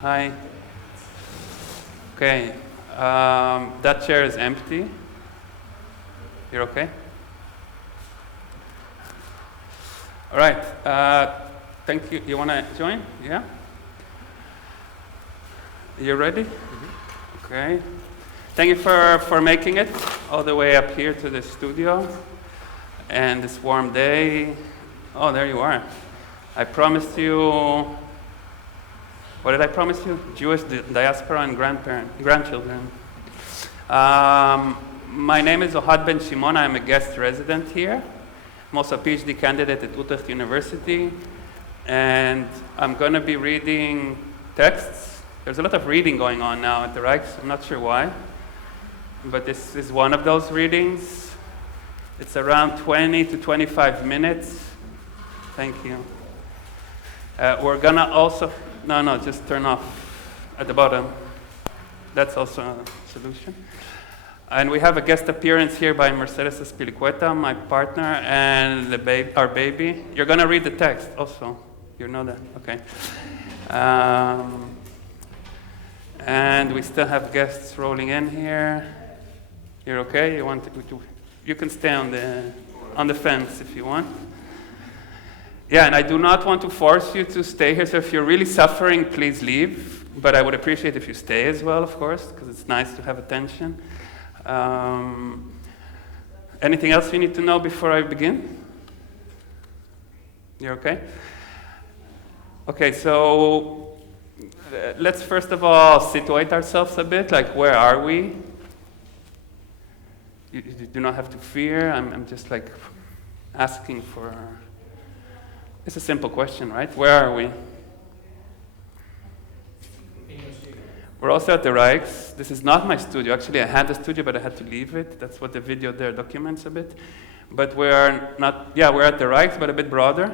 Hi. Okay. That chair is empty. You're okay? All right. Thank you. You want to join? Yeah? You ready? Mm-hmm. Okay. Thank you for making it all the way up here to the studio and this warm day. Oh, there you are. I promised you. What did I promise you? Jewish diaspora and grandchildren. My name is Ohad ben Shimon. I'm a guest resident here. I'm also a PhD candidate at Utrecht University. And I'm going to be reading texts. There's a lot of reading going on now at the Rijks. I'm not sure why. But this is one of those readings. It's around 20 to 25 minutes. Thank you. We're going to also... No, just turn off at the bottom. That's also a solution. And we have a guest appearance here by Mercedes Espilicueta, my partner, and our baby. You're going to read the text also. You know that? Okay. And we still have guests rolling in here. You're okay? You can stay on the fence if you want. Yeah, and I do not want to force you to stay here, so if you're really suffering, please leave. But I would appreciate if you stay as well, of course, because it's nice to have attention. Anything else you need to know before I begin? You're okay? Okay, so let's first of all situate ourselves a bit, like where are we? You do not have to fear, I'm just like asking for... It's a simple question, right? Where are we? We're also at the Rijks. This is not my studio. Actually, I had a studio, but I had to leave it. That's what the video there documents a bit. But we're not, we're at the Rijks, but a bit broader.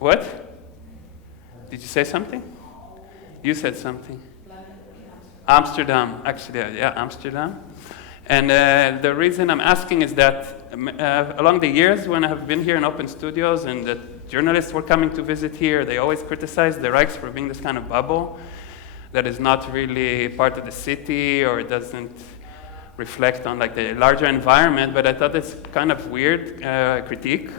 What? Did you say something? You said something. Amsterdam, actually, Amsterdam. And the reason I'm asking is that along the years when I have been here in open studios and the journalists were coming to visit here, they always criticized the Rijks for being this kind of bubble that is not really part of the city or it doesn't reflect on like the larger environment. But I thought it's kind of weird critique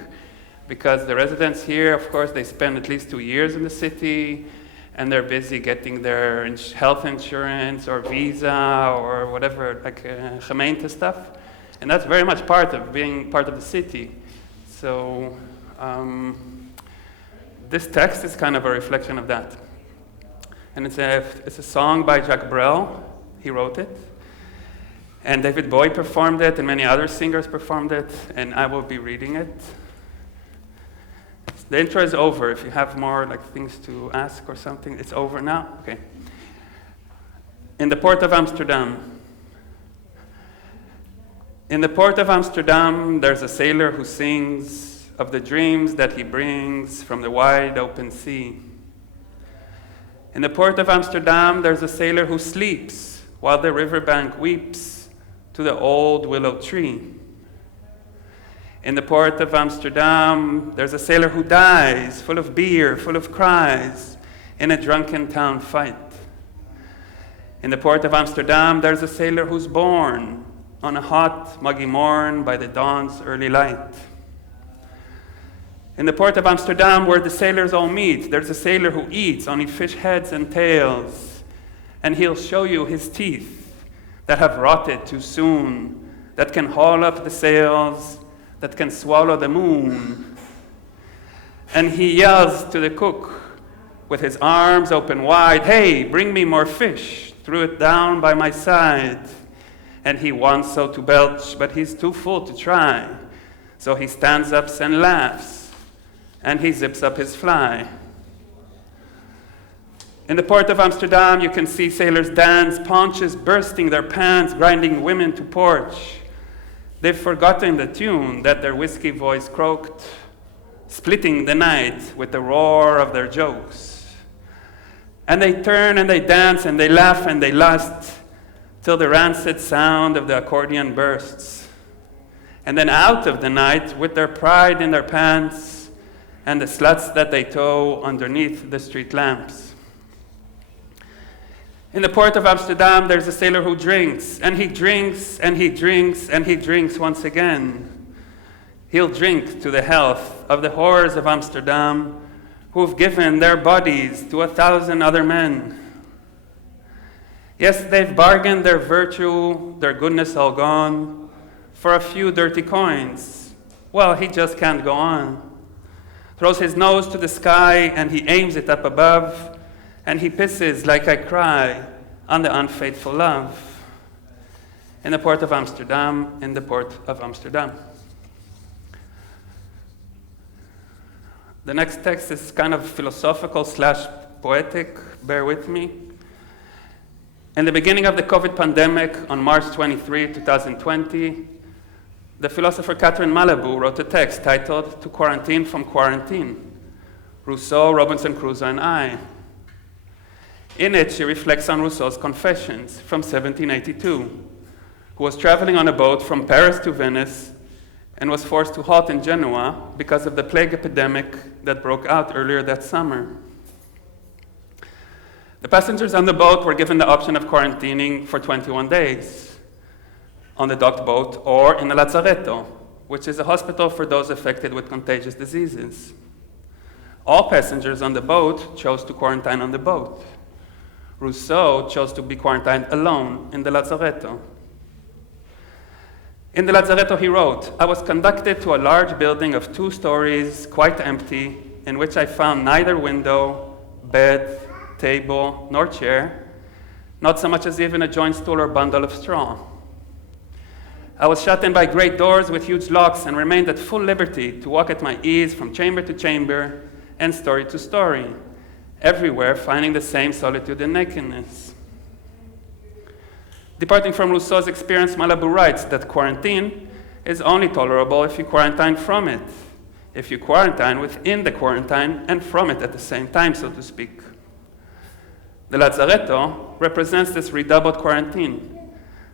because the residents here, of course, they spend at least 2 years in the city. And they're busy getting their health insurance or visa or whatever, like gemeente stuff. And that's very much part of being part of the city. So this text is kind of a reflection of that. And it's a song by Jacques Brel. He wrote it. And David Bowie performed it, and many other singers performed it. And I will be reading it. The intro is over. If you have more like things to ask or something, it's over now. Okay. In the port of Amsterdam. In the port of Amsterdam, there's a sailor who sings of the dreams that he brings from the wide open sea. In the port of Amsterdam, there's a sailor who sleeps while the riverbank weeps to the old willow tree. In the port of Amsterdam, there's a sailor who dies, full of beer, full of cries, in a drunken town fight. In the port of Amsterdam, there's a sailor who's born on a hot, muggy morn by the dawn's early light. In the port of Amsterdam, where the sailors all meet, there's a sailor who eats only fish heads and tails, and he'll show you his teeth that have rotted too soon, that can haul up the sails, that can swallow the moon. And he yells to the cook with his arms open wide, "Hey, bring me more fish," threw it down by my side. And he wants so to belch, but he's too full to try. So he stands up and laughs, and he zips up his fly. In the port of Amsterdam, you can see sailors dance, paunches bursting their pants, grinding women to porch. They've forgotten the tune that their whiskey voice croaked, splitting the night with the roar of their jokes. And they turn and they dance and they laugh and they lust till the rancid sound of the accordion bursts. And then out of the night, with their pride in their pants and the sluts that they tow underneath the street lamps. In the port of Amsterdam, there's a sailor who drinks, and he drinks, and he drinks, and he drinks once again. He'll drink to the health of the whores of Amsterdam who've given their bodies to 1,000 other men. Yes, they've bargained their virtue, their goodness all gone, for a few dirty coins. Well, he just can't go on. Throws his nose to the sky, and he aims it up above, and he pisses like I cry on the unfaithful love. In the port of Amsterdam, in the port of Amsterdam. The next text is kind of philosophical / poetic, bear with me. In the beginning of the COVID pandemic, on March 23, 2020, the philosopher Catherine Malabou wrote a text titled To Quarantine from Quarantine, Rousseau, Robinson Crusoe, and I. In it, she reflects on Rousseau's Confessions from 1782, who was traveling on a boat from Paris to Venice and was forced to halt in Genoa because of the plague epidemic that broke out earlier that summer. The passengers on the boat were given the option of quarantining for 21 days on the docked boat or in a lazzaretto, which is a hospital for those affected with contagious diseases. All passengers on the boat chose to quarantine on the boat. Rousseau chose to be quarantined alone in the lazzaretto. In the lazzaretto, he wrote, I was conducted to a large building of 2 stories, quite empty, in which I found neither window, bed, table, nor chair, not so much as even a joint stool or bundle of straw. I was shut in by great doors with huge locks and remained at full liberty to walk at my ease from chamber to chamber and story to story, everywhere finding the same solitude and nakedness. Departing from Rousseau's experience, Malabou writes that quarantine is only tolerable if you quarantine from it, if you quarantine within the quarantine and from it at the same time, so to speak. The lazzaretto represents this redoubled quarantine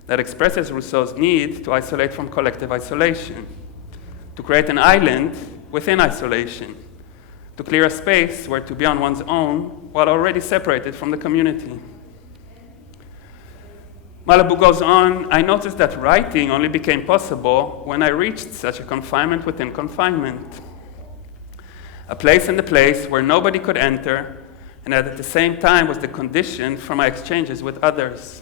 that expresses Rousseau's need to isolate from collective isolation, to create an island within isolation, to clear a space where to be on one's own while already separated from the community. Malabou goes on, I noticed that writing only became possible when I reached such a confinement within confinement. A place in the place where nobody could enter, and at the same time was the condition for my exchanges with others.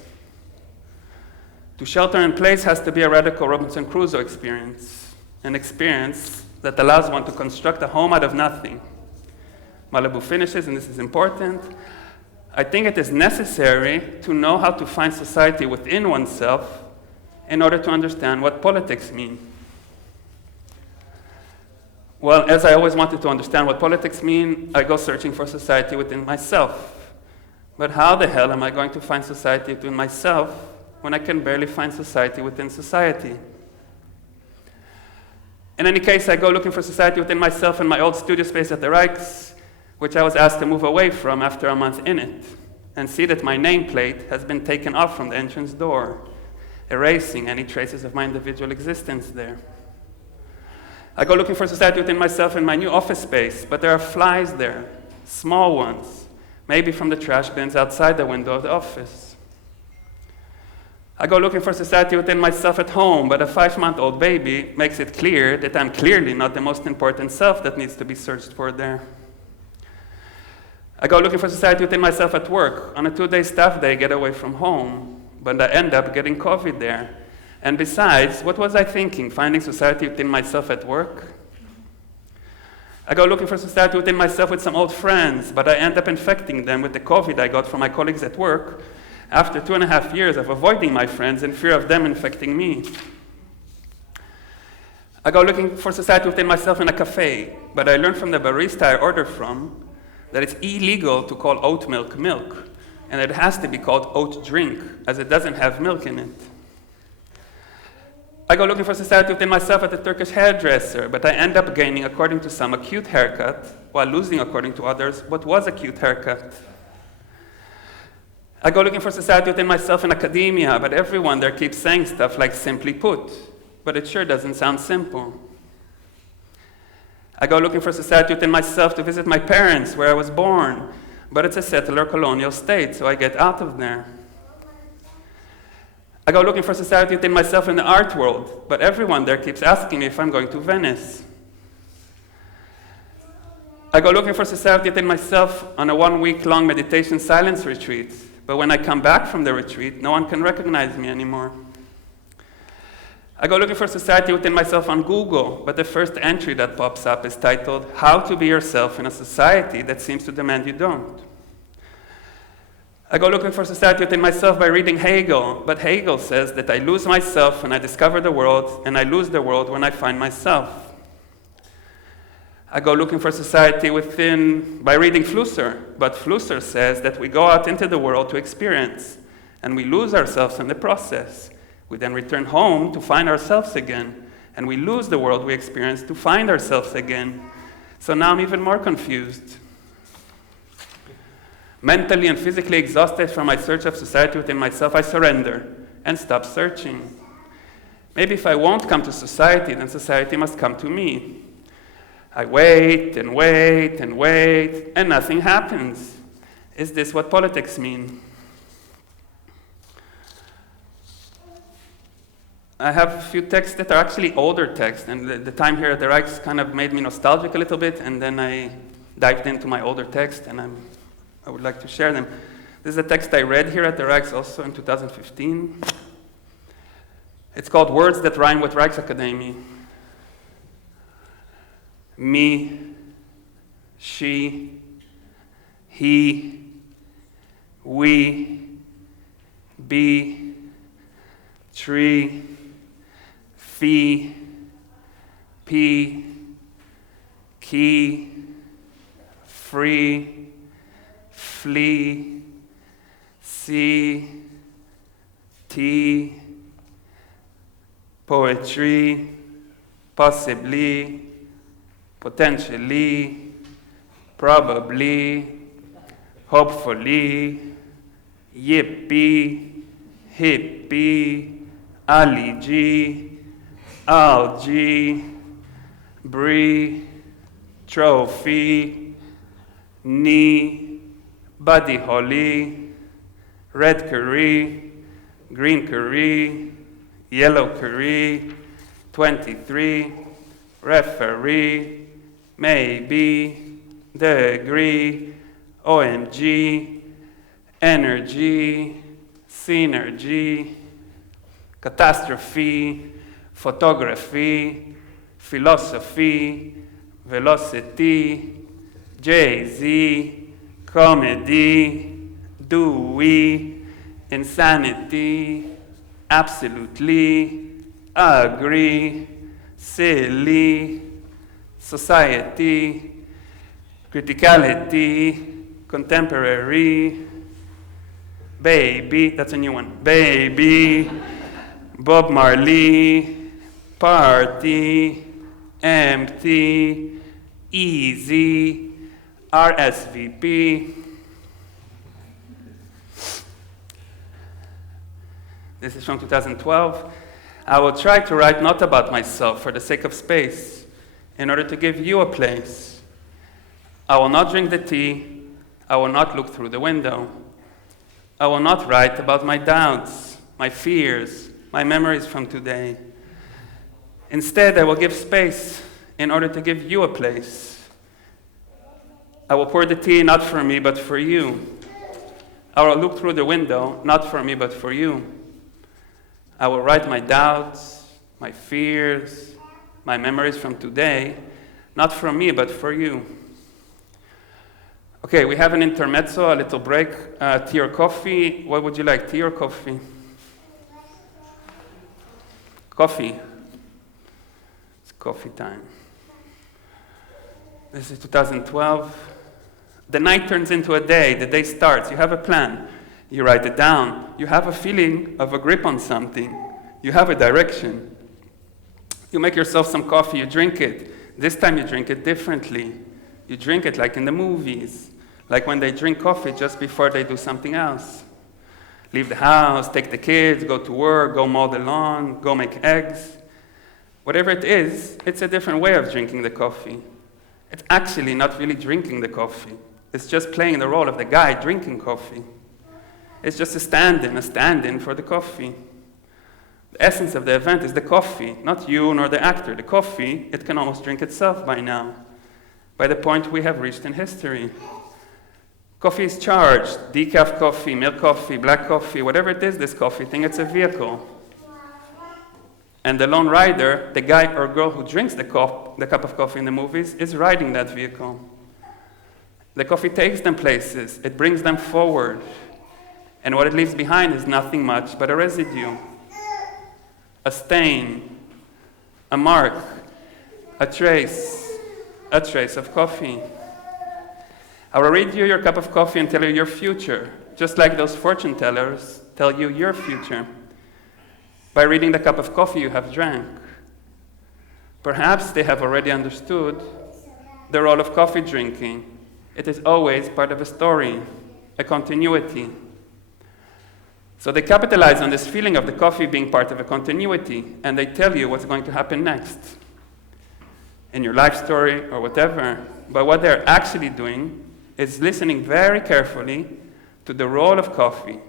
To shelter in place has to be a radical Robinson Crusoe experience, an experience that allows one to construct a home out of nothing. Malabou finishes, and this is important, I think it is necessary to know how to find society within oneself in order to understand what politics mean. Well, as I always wanted to understand what politics mean, I go searching for society within myself. But how the hell am I going to find society within myself when I can barely find society within society? In any case, I go looking for society within myself in my old studio space at the Rijks, which I was asked to move away from after a month in it, and see that my nameplate has been taken off from the entrance door, erasing any traces of my individual existence there. I go looking for society within myself in my new office space, but there are flies there, small ones, maybe from the trash bins outside the window of the office. I go looking for society within myself at home, but a 5-month-old baby makes it clear that I'm clearly not the most important self that needs to be searched for there. I go looking for society within myself at work, on a 2-day staff day getaway from home, but I end up getting COVID there. And besides, what was I thinking, finding society within myself at work? I go looking for society within myself with some old friends, but I end up infecting them with the COVID I got from my colleagues at work after 2.5 years of avoiding my friends in fear of them infecting me. I go looking for society within myself in a cafe, but I learned from the barista I order from that it's illegal to call oat milk milk, and it has to be called oat drink, as it doesn't have milk in it. I go looking for society within myself at the Turkish hairdresser, but I end up gaining, according to some, a cute haircut, while losing, according to others, what was a cute haircut. I go looking for society within myself in academia, but everyone there keeps saying stuff like simply put, but it sure doesn't sound simple. I go looking for society within myself to visit my parents, where I was born, but it's a settler colonial state, so I get out of there. I go looking for society within myself in the art world, but everyone there keeps asking me if I'm going to Venice. I go looking for society within myself on a 1-week-long meditation silence retreat, but when I come back from the retreat, no one can recognize me anymore. I go looking for society within myself on Google, but the first entry that pops up is titled, How to Be Yourself in a Society That Seems to Demand You Don't. I go looking for society within myself by reading Hegel, but Hegel says that I lose myself when I discover the world, and I lose the world when I find myself. I go looking for society within by reading Flusser, but Flusser says that we go out into the world to experience, and we lose ourselves in the process. We then return home to find ourselves again, and we lose the world we experience to find ourselves again. So now I'm even more confused. Mentally and physically exhausted from my search of society within myself, I surrender and stop searching. Maybe if I won't come to society, then society must come to me. I wait and wait and wait, and nothing happens. Is this what politics mean? I have a few texts that are actually older texts, and the time here at the Rijks kind of made me nostalgic a little bit, and then I dived into my older text, and I would like to share them. This is a text I read here at the Rijks also in 2015. It's called Words That Rhyme with Rijksakademie. Me, she, he, we, be, tree, fee, pea, key, free, flee, see, tea, poetry, possibly, potentially, probably, hopefully, yippee, hippie, algae, algae, brie, trophy, knee, buddy holly, red curry, green curry, yellow curry, 23, referee, maybe, degree, OMG, energy, synergy, catastrophe, photography, philosophy, velocity, Jay-Z, comedy, Dewey, insanity, absolutely, agree, silly, society, criticality, contemporary, baby, that's a new one, baby, Bob Marley, party, empty, easy, RSVP. This is from 2012. I will try to write not about myself for the sake of space, in order to give you a place. I will not drink the tea. I will not look through the window. I will not write about my doubts, my fears, my memories from today. Instead, I will give space in order to give you a place. I will pour the tea not for me, but for you. I will look through the window, not for me, but for you. I will write my doubts, my fears, my memories from today, not for me, but for you. Okay, we have an intermezzo, a little break. Tea or coffee? What would you like, tea or coffee? Coffee. It's coffee time. This is 2012. The night turns into a day. The day starts. You have a plan. You write it down. You have a feeling of a grip on something. You have a direction. You make yourself some coffee. You drink it. This time you drink it differently. You drink it like in the movies. Like when they drink coffee just before they do something else. Leave the house, take the kids, go to work, go mow the lawn, go make eggs. Whatever it is, it's a different way of drinking the coffee. It's actually not really drinking the coffee. It's just playing the role of the guy drinking coffee. It's just a stand-in for the coffee. The essence of the event is the coffee, not you nor the actor. The coffee, it can almost drink itself by now, by the point we have reached in history. Coffee is charged, decaf coffee, milk coffee, black coffee, whatever it is, this coffee thing, it's a vehicle. And the lone rider, the guy or girl who drinks the cup of coffee in the movies, is riding that vehicle. The coffee takes them places, it brings them forward. And what it leaves behind is nothing much but a residue, a stain, a mark, a trace of coffee. I will read you your cup of coffee and tell you your future, just like those fortune tellers tell you your future. By reading the cup of coffee you have drank. Perhaps they have already understood the role of coffee drinking. It is always part of a story, a continuity. So they capitalize on this feeling of the coffee being part of a continuity, and they tell you what's going to happen next in your life story or whatever. But what they're actually doing is listening very carefully to the role of coffee,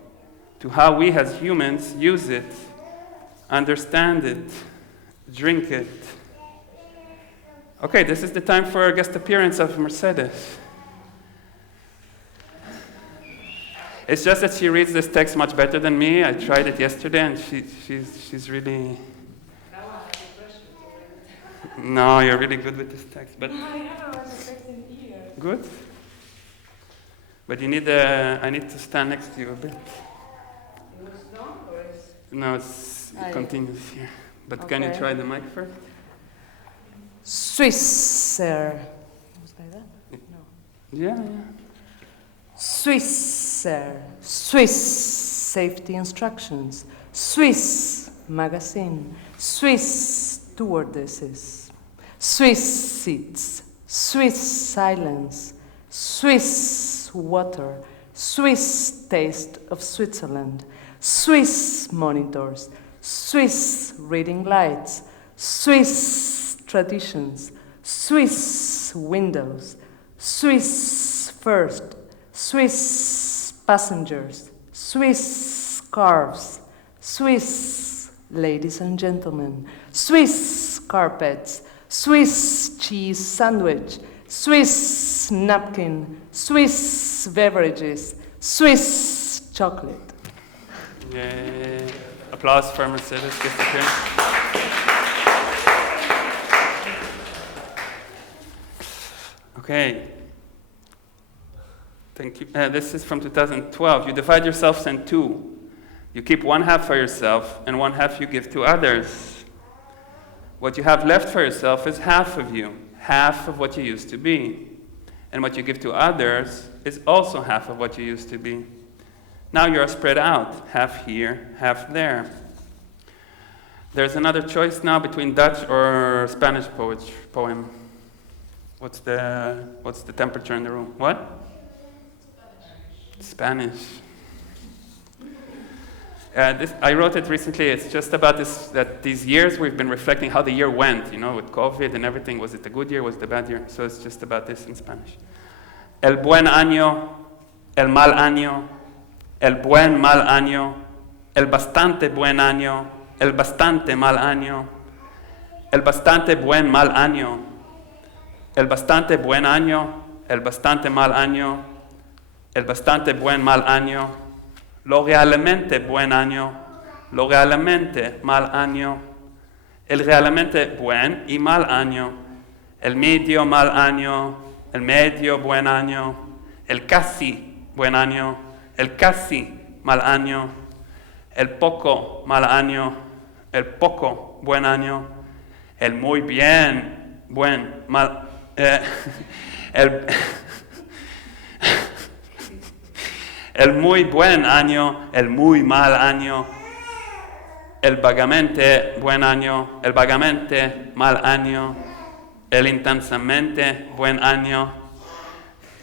to how we as humans use it, understand it, drink it. Okay, this is the time for a guest appearance of Mercedes. It's just that she reads this text much better than me. I tried it yesterday, and she's really... Now I have a question to read. No, you're really good with this text, but... I never read the text in here. Good. But you need, I need to stand next to you a bit. It was long, or is... No, it continues here. But can you try the mic first? Swisser. Was like that? No. Yeah. Swisser. Swiss safety instructions. Swiss magazine. Swiss stewardesses. Swiss seats. Swiss silence. Swiss water. Swiss taste of Switzerland. Swiss monitors. Swiss reading lights. Swiss traditions. Swiss windows. Swiss first. Swiss passengers, Swiss scarves, Swiss ladies and gentlemen, Swiss carpets, Swiss cheese sandwich, Swiss napkin, Swiss beverages, Swiss chocolate. Yay. Applause for Mercedes. Guest appearance. Okay. Thank you. This is from 2012. You divide yourselves in two. You keep one half for yourself, and one half you give to others. What you have left for yourself is half of you, half of what you used to be. And what you give to others is also half of what you used to be. Now you are spread out, half here, half there. There's another choice now between Dutch or Spanish poem. What's the temperature in the room? What? Spanish. I wrote it recently. It's just about this, that these years we've been reflecting how the year went, with COVID and everything. Was it a good year? Was it a bad year? So it's just about this in Spanish. El buen año, el mal año, el buen mal año, el bastante buen año, el bastante mal año, el bastante buen mal año, el bastante buen año, el bastante mal año, el bastante buen mal año, lo realmente buen año, lo realmente mal año, el realmente buen y mal año, el medio mal año, el medio buen año, el casi buen año, el casi mal año, el poco mal año, el poco buen año, el muy bien buen mal, el muy buen año, el muy mal año, el vagamente buen año, el vagamente mal año, el intensamente buen año,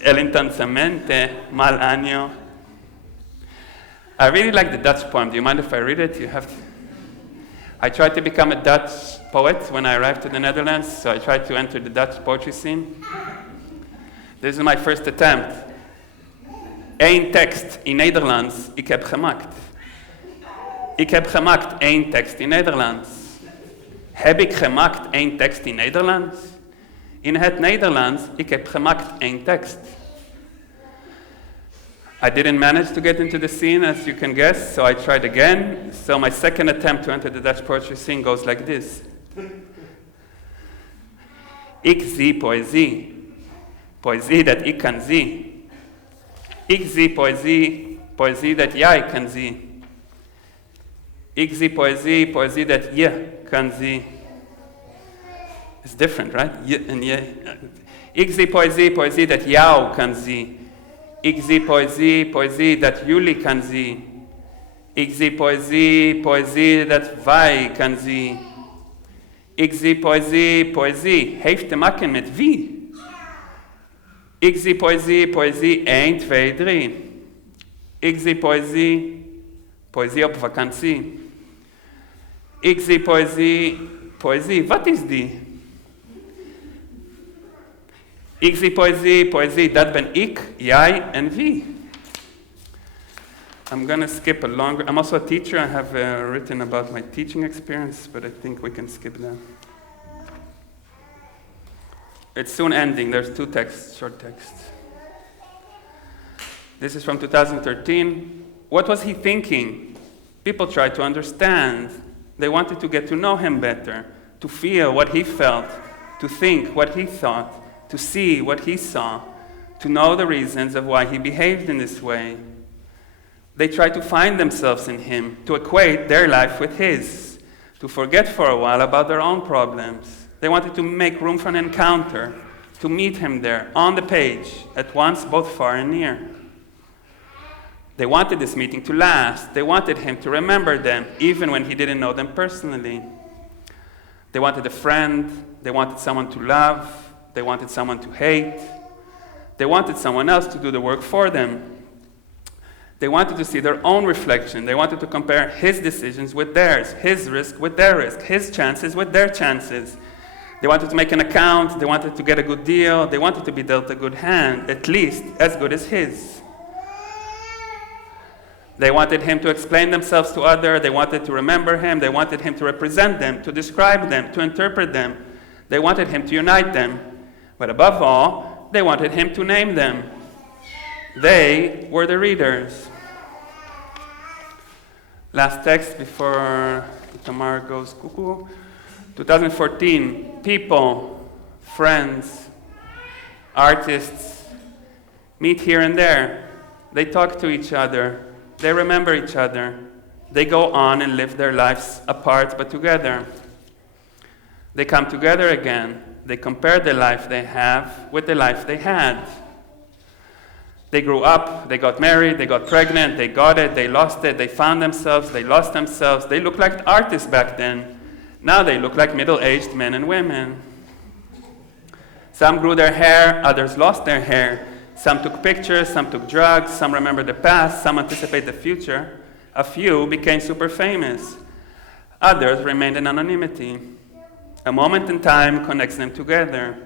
el intensamente mal año. I really like the Dutch poem. Do you mind if I read it? You have to. I tried to become a Dutch poet when I arrived to the Netherlands, so I tried to enter the Dutch poetry scene. This is my first attempt. Eén tekst in Nederlands, ik heb gemaakt. Ik heb gemaakt één tekst in Nederlands. Heb ik gemaakt één tekst in Nederlands? In het Nederlands, ik heb gemaakt één tekst. I didn't manage to get into the scene, as you can guess, so I tried again. So my second attempt to enter the Dutch poetry scene goes like this. Ik zie poëzie. Poëzie dat ik kan zien. Ik zie poëzie, poëzie dat jij kan zien. Ik zie poëzie, poëzie dat je kan zien. It's different, right? Je en je. Ik zie poëzie, poëzie dat jou kan zien. Ik zie poëzie, poëzie dat jullie kan zien. Ik zie poëzie, poëzie dat wij kan zien. Ik zie poëzie, poëzie heeft te maken met wie? Ik zie poëzie, poëzie 1, 2, 3. Ik zie poëzie, poëzie op vakantie. Ik zie poëzie, poëzie, wat is die? Ik zie poëzie, poëzie, dat ben ik, jij en wie. I'm going to skip a longer, I'm also a teacher, I have written about my teaching experience, but I think we can skip that. It's soon ending, there's 2 texts, short texts. This is from 2013. What was he thinking? People tried to understand. They wanted to get to know him better, to feel what he felt, to think what he thought, to see what he saw, to know the reasons of why he behaved in this way. They tried to find themselves in him, to equate their life with his, to forget for a while about their own problems. They wanted to make room for an encounter, to meet him there, on the page, at once both far and near. They wanted this meeting to last. They wanted him to remember them, even when he didn't know them personally. They wanted a friend. They wanted someone to love. They wanted someone to hate. They wanted someone else to do the work for them. They wanted to see their own reflection. They wanted to compare his decisions with theirs, his risk with their risk, his chances with their chances. They wanted to make an account. They wanted to get a good deal. They wanted to be dealt a good hand, at least as good as his. They wanted him to explain themselves to others. They wanted to remember him. They wanted him to represent them, to describe them, to interpret them. They wanted him to unite them. But above all, they wanted him to name them. They were the readers. Last text before Tamar goes cuckoo. 2014, people, friends, artists meet here and there. They talk to each other. They remember each other. They go on and live their lives apart but together. They come together again. They compare the life they have with the life they had. They grew up, they got married, they got pregnant, they got it, they lost it, they found themselves, they lost themselves. They looked like artists back then. Now they look like middle-aged men and women. Some grew their hair, others lost their hair. Some took pictures, some took drugs, some remember the past, some anticipate the future. A few became super famous. Others remained in anonymity. A moment in time connects them together.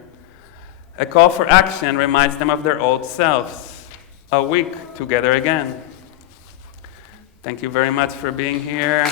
A call for action reminds them of their old selves. A week together again. Thank you very much for being here.